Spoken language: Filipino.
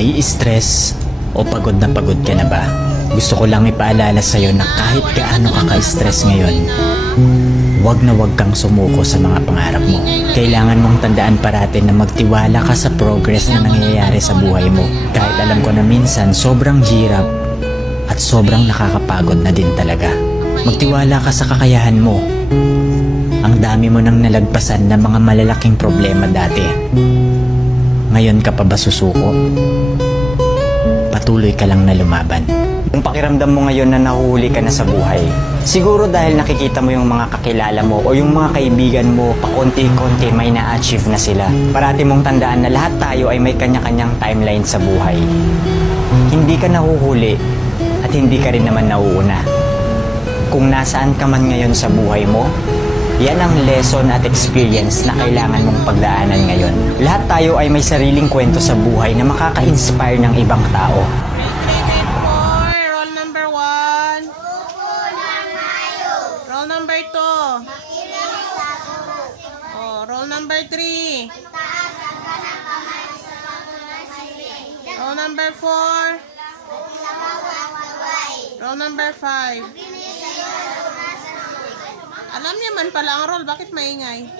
Nai-stress o pagod na pagod ka na ba? Gusto ko lang ipaalala sa'yo na kahit gaano ka ka-stress ngayon, wag na wag kang sumuko sa mga pangarap mo. Kailangan mong tandaan parati na magtiwala ka sa progress na nangyayari sa buhay mo. Kahit alam ko na minsan sobrang hirap at sobrang nakakapagod na din talaga. Magtiwala ka sa kakayahan mo. Ang dami mo nang nalagpasan na mga malalaking problema dati. Ngayon ka pa ba susuko? Patuloy ka lang na lumaban. Kung pakiramdam mo ngayon na nahuhuli ka na sa buhay, siguro dahil nakikita mo yung mga kakilala mo o yung mga kaibigan mo, pakonti-konti may na-achieve na sila. Parati mong tandaan na lahat tayo ay may kanya-kanyang timeline sa buhay. Hindi ka nahuhuli at hindi ka rin naman nauuna. Kung nasaan ka man ngayon sa buhay mo, yan ang lesson at experience na kailangan mong pagdaanan ngayon. Lahat tayo ay may sariling kwento sa buhay na makaka-inspire ng ibang tao. Roll number 1. Roll number 2. Oh, roll number 3. Roll number 4. Roll number 5. Alam niya man pala ang roll, bakit maingay?